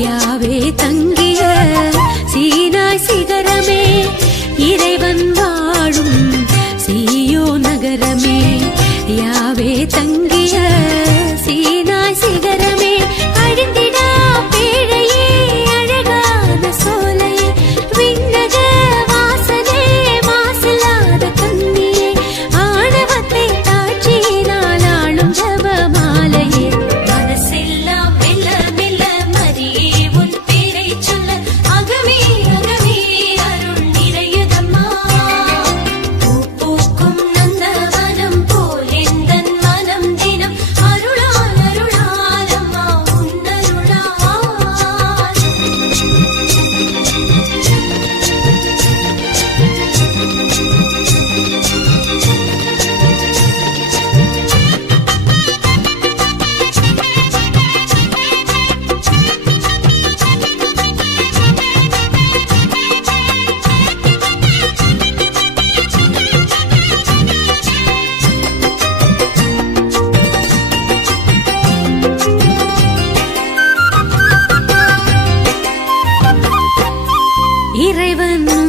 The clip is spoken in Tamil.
யாவே தங்கிய சீனாய் சிகரமே இறைவன் வாழும் சீயோ நகரமே யாவே தங்கிய இறைவன்.